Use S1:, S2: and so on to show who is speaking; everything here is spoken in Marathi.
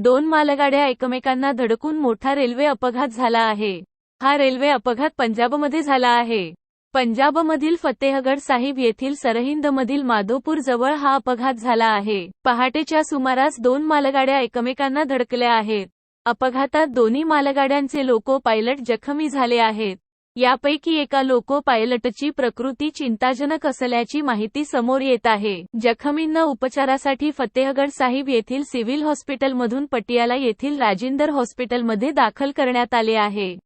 S1: दोन मालगाड्या एकमेकांना धडकून मोठा रेल्वे अपघात झाला आहे. हा रेल्वे अपघात पंजाबमध्ये झाला आहे. पंजाबमधील फतेहगड साहिब येथील सरहिंदमधील माधोपूर जवळ हा अपघात झाला आहे. पहाटेच्या सुमारास दोन मालगाड्या एकमेकांना धडकल्या आहेत. अपघातात दोन्ही मालगाड्यांचे लोको पायलट जखमी झाले आहेत. यापैकी एका लोको पायलटची प्रकृती चिंताजनक असल्याची माहिती समोर येत आहे. जखमींना उपचारासाठी फतेहगड साहिब येथील सिव्हिल हॉस्पिटलमधून पटियाला येथील राजिंदर हॉस्पिटलमध्ये दाखल करण्यात आले आहे.